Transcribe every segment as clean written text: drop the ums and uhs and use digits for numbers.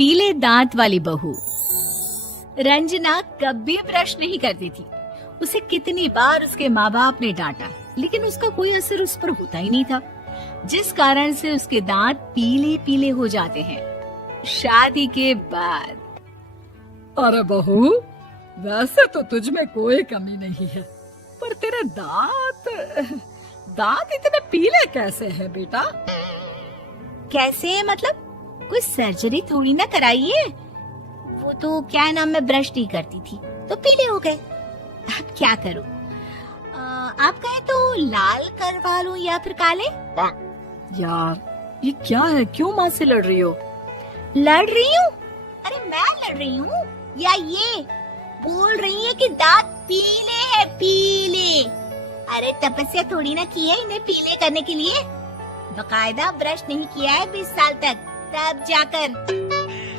पीले दांत वाली बहू। रंजना कभी ब्रश नहीं करती थी। उसे कितनी बार उसके माँ बाप ने डांटा, लेकिन उसका कोई असर उस पर होता ही नहीं था, जिस कारण से उसके दांत पीले पीले हो जाते हैं। शादी के बाद। अरे बहू, वैसे तो तुझ में कोई कमी नहीं है, पर तेरे दांत इतने पीले कैसे हैं बेटा? कैसे मतलब? कोई सर्जरी थोड़ी ना कराइए। वो तो क्या नाम, मैं ब्रश नहीं करती थी तो पीले हो गए। अब क्या करूं? आप कहें तो लाल करवा लूं या फिर काले? यार ये क्या है, क्यों माँ से लड़ रही हो? लड़ रही हूँ? अरे मैं लड़ रही हूँ या ये बोल रही है कि दांत पीले हैं, पीले। अरे तपस्या थोड़ी ना की है इन्हें पीले करने के लिए। बकायदा ब्रश नहीं किया है 20 साल तक, तब जाकर।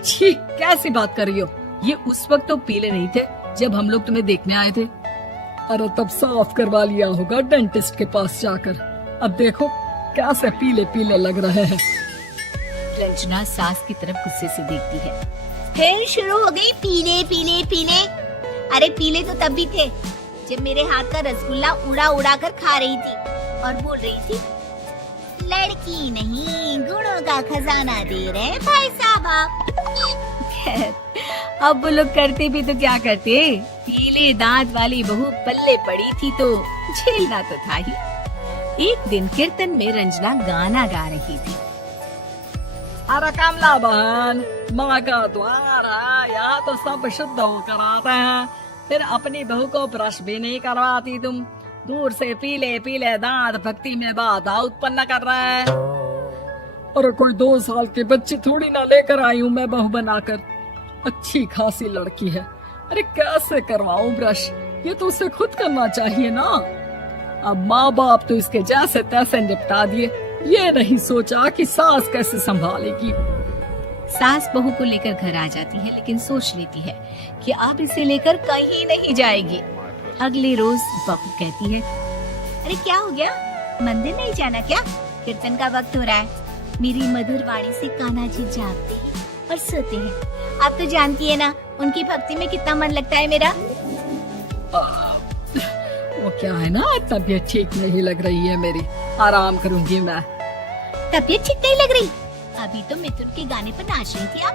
छी, कैसी बात कर रही हो? ये उस वक्त तो पीले नहीं थे जब हम लोग तुम्हें देखने आए थे। अरे तब साफ करवा लिया होगा डेंटिस्ट के पास जाकर। अब देखो कैसे पीले पीले लग रहे हैं। रंजना सास की तरफ गुस्से से देखती है। फिर शुरू हो गई पीले पीले पीले। अरे पीले तो तब भी थे जब मेरे हाथ का रसगुल्ला उड़ा उड़ा कर खा रही थी और बोल रही थी, लड़की नहीं गुणों का खजाना दे रहे भाई साहब आप। अब वो लोग करते भी तो क्या करते, पीले दांत वाली बहू पल्ले पड़ी थी तो झेलना तो था ही। एक दिन कीर्तन में रंजना गाना गा रही थी। अरे कमला बहन, माँ का द्वार है, यहाँ तो सब शुद्ध होकर आते हैं, फिर अपनी बहू को ब्रश भी नहीं करवाती तुम। दूर से पीले पीले दांत भक्ति में बाधा उत्पन्न कर रहा है। अरे कोई 2 साल के बच्चे थोड़ी ना लेकर आई हूँ मैं बहू बनाकर। अच्छी खासी लड़की है, अरे कैसे करवाऊं ब्रश? ये तो उसे खुद करना चाहिए ना। अब माँ बाप तो इसके जैसे तैसे निपटा दिए, ये नहीं सोचा कि सास कैसे संभालेगी। सास बहू को लेकर घर आ जाती है, लेकिन सोच लेती है कि अब इसे लेकर कहीं नहीं जाएगी। अगले रोज बहू कहती है, अरे क्या हो गया, मंदिर नहीं जाना क्या? कीर्तन का वक्त हो रहा है। मेरी मधुर वाणी से कान्हा जी जागते हैं और सोते हैं। आप तो जानती है ना उनकी भक्ति में कितना मन लगता है मेरा। वो क्या है ना, तबीयत ठीक नहीं लग रही है मेरी, आराम करूंगी मैं। तबीयत ठीक नहीं लग रही? अभी तो मिथुन के गाने पर नाच रही थी आप,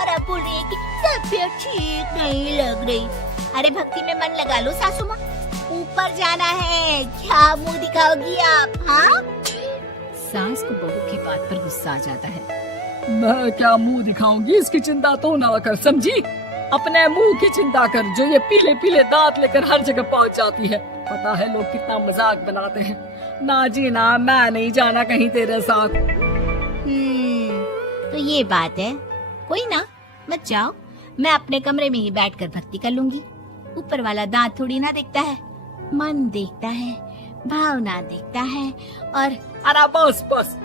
और अब बोल रही है कि तबीयत ठीक नहीं लग रही। अरे भक्ति में मन लगा लो सासू माँ, ऊपर जाना है, क्या मुंह दिखाओगी आप? हाँ? सास को बहू की बात पर गुस्सा आ जाता है। मैं क्या मुंह दिखाऊंगी, इसकी चिंता तो ना कर, समझी? अपने मुंह की चिंता कर, जो ये पीले पीले दांत लेकर हर जगह पहुंच जाती है। पता है लोग कितना मजाक बनाते हैं। ना जी ना, मैं नहीं जाना कहीं तेरे साथ। तो ये बात है, कोई ना, मत जाओ, मैं अपने कमरे में ही बैठकर भक्ति कर लूंगी। ऊपर वाला दांत थोड़ी ना देखता है, मन देखता है, भावना देखता है। और अरे बस बस,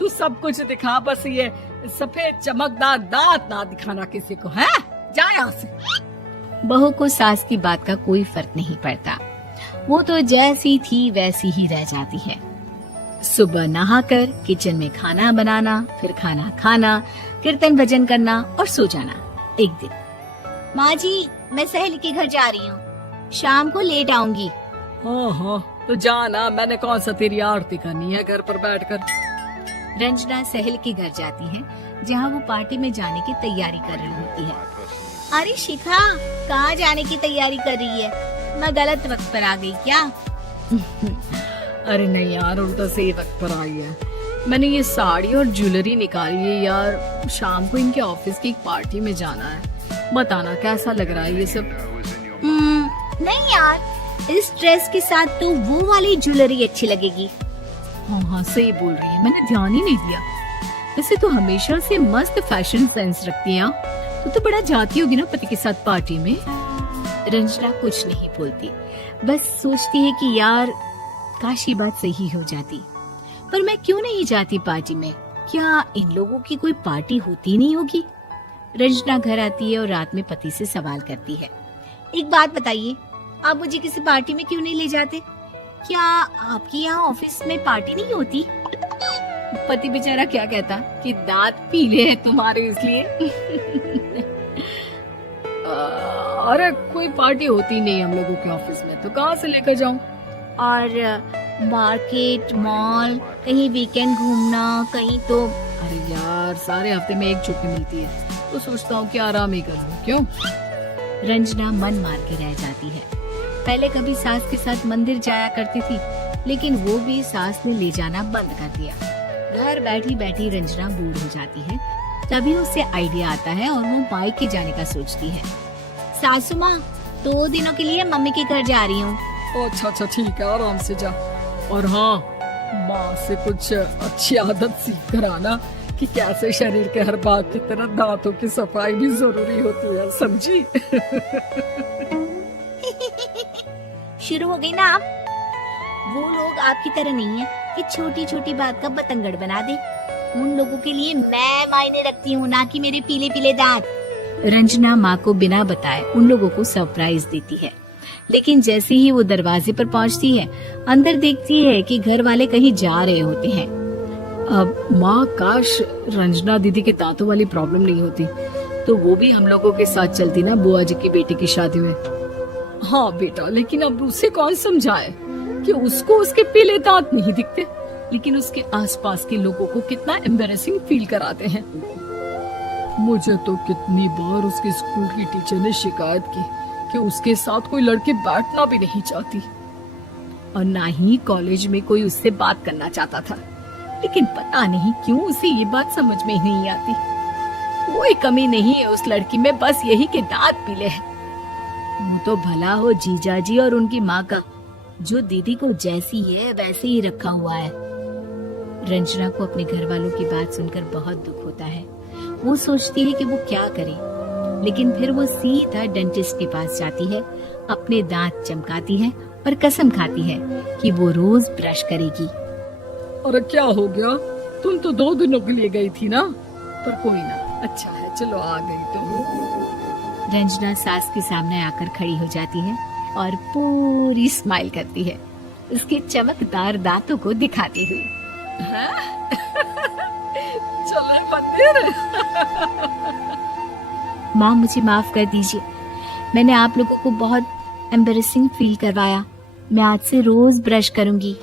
तू सब कुछ दिखा, बस ये सफेद चमकदार दांत ना दिखाना किसी को, है? जा यहाँ से। बहू को सास की बात का कोई फर्क नहीं पड़ता, वो तो जैसी थी वैसी ही रह जाती है। सुबह नहाकर किचन में खाना बनाना, फिर खाना खाना, कीर्तन भजन करना और सो जाना। एक दिन, माँ जी मैं सहेली के घर जा रही हूँ, शाम को लेट आऊंगी। हाँ, तो जाना, मैंने कौन सा तेरी आरती करनी है घर पर बैठकर। रंजना सहेली के घर जाती है, जहाँ वो पार्टी में जाने की तैयारी कर रही होती है। अरे शिखा, कहाँ जाने की तैयारी कर रही है? मैं गलत वक्त पर आ गई क्या? अरे नहीं यार, उल्टा सही वक्त पर आई है। मैंने ये साड़ी और ज्वेलरी निकाली है यार, शाम को इनके ऑफिस की एक पार्टी में जाना है। बताना कैसा लग रहा है ये सब? नहीं यार, इस ड्रेस के साथ तो वो वाली ज्वेलरी अच्छी लगेगी। हाँ, सही बोल रही है, मैंने ध्यान ही नहीं दिया। वैसे तो हमेशा से मस्त फैशन सेंस रखती है। तो बड़ा जाती होगी ना पति के साथ पार्टी में। रंजना कुछ नहीं बोलती, बस सोचती है कि यार काश ये बात सही हो जाती, पर मैं क्यों नहीं जाती पार्टी में? क्या इन लोगों की कोई पार्टी होती नहीं होगी? रंजना घर आती है और रात में पति से सवाल करती है, एक बात बताइए, आप मुझे किसी पार्टी में क्यों नहीं ले जाते? क्या आपके यहाँ ऑफिस में पार्टी नहीं होती? पति बेचारा क्या कहता कि दांत पीले हैं तुम्हारे इसलिए। अरे कोई पार्टी होती नहीं हम लोगों के ऑफिस में, तो कहाँ से लेकर जाऊं? और मार्केट, मॉल, कहीं वीकेंड घूमना, कहीं तो। अरे यार, सारे हफ्ते में एक छुट्टी मिलती है, तो सोचता हूँ कि आराम ही कर लूं। क्यों? रंजना मन मार के रह जाती है। पहले कभी सास के साथ मंदिर जाया करती थी, लेकिन वो भी सास ने ले जाना बंद कर दिया। घर बैठी बैठी रंजना बोर हो जाती है। तभी उसे आइडिया आता है और वो मायके जाने का सोचती है। सासू माँ, 2 दिनों के लिए मम्मी के घर जा रही हूँ। अच्छा ठीक है, आराम से जा। और हाँ, माँ से कुछ अच्छी आदत सीख कर आना कि कैसे शरीर के हर भाग की तरह दांतों की सफाई भी जरूरी होती है, समझी? शुरू हो गई ना आप। वो लोग आपकी तरह नहीं है कि छोटी छोटी बात का बतंगड़ बना दे। उन लोगों के लिए मैं मायने रखती हूँ, ना कि मेरे पीले पीले दांत। रंजना माँ को बिना बताए उन लोगों को सरप्राइज देती है, लेकिन जैसे ही वो दरवाजे पर पहुँचती है, अंदर देखती है कि घर वाले कहीं जा रहे होते हैं। अब माँ, काश रंजना दीदी के दांतों वाली प्रॉब्लम नहीं होती, तो वो भी हम लोगों के साथ चलती ना बुआ जी की बेटी की शादी में। हाँ बेटा, लेकिन अब उसे कौन समझाए कि उसको उसके पीले दांत नहीं दिखते, लेकिन उसके आसपास के लोगों को कितना एम्बैरेसिंग फील कराते हैं। मुझे तो कितनी बार उसके स्कूल की टीचर ने शिकायत की कि उसके साथ कोई लड़की बैठना भी नहीं चाहती, और ना ही कॉलेज में कोई उससे बात करना चाहता था। लेकिन पता नहीं क्यों उसे ये बात समझ में ही नहीं आती। कोई कमी नहीं है उस लड़की में, बस यही कि दांत पीले हैं। वो तो भला हो जीजाजी और उनकी माँ का, जो दीदी को जैसी है वैसे ही रखा हुआ है। रंजना को अपने घर वालों की बात सुनकर बहुत दुख होता है। वो सोचती है कि वो क्या करे, लेकिन फिर वो सीधा डेंटिस्ट के पास जाती है, अपने दांत चमकाती है और कसम खाती है कि वो रोज ब्रश करेगी। अरे क्या हो गया? तुम तो 2 दिनों के लिए गई थी ना, पर कोई ना, अच्छा है, चलो आ गई तुम। रंजना सास के सामने आकर खड़ी हो जाती है और पूरी स्माइल करती है, उसके चमकदार दांतों को दिखाती हुई। चलो मंदिर। माँ, मुझे माफ कर दीजिए, मैंने आप लोगों को बहुत एम्बैरेसिंग फील करवाया। मैं आज से रोज ब्रश करूंगी।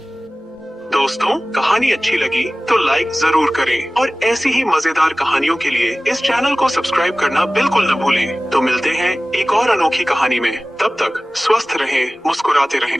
दोस्तों, कहानी अच्छी लगी तो लाइक जरूर करें और ऐसी ही मजेदार कहानियों के लिए इस चैनल को सब्सक्राइब करना बिल्कुल न भूलें। तो मिलते हैं एक और अनोखी कहानी में। तब तक स्वस्थ रहें, मुस्कुराते रहें।